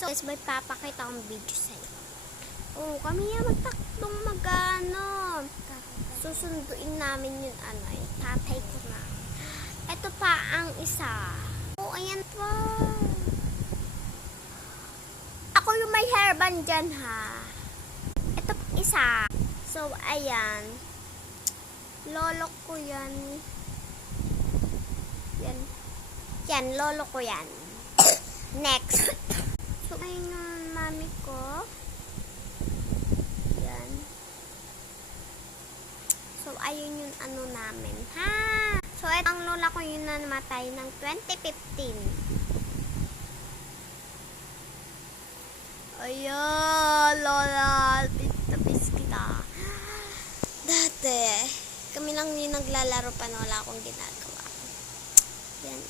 So, guys, may papakita akong video sa'yo. Oo, kami yan magtaktong magano. Susunduin namin yung tatay ko na. Ito pa ang isa. Oo, ayan pa. Ako yung may hairband dyan, ha. Ito pa isa. So, ayan. Lolo ko yan. Yan, lolo ko yan. Next. So, ayun mami ko. Yan. So, ayun yung namin, ha? So, ang lola ko yun na namatay ng 2015. Ayun, lola. Tapis kita. Dati, kami lang yung naglalaro pa na wala akong ginagawa. Yan,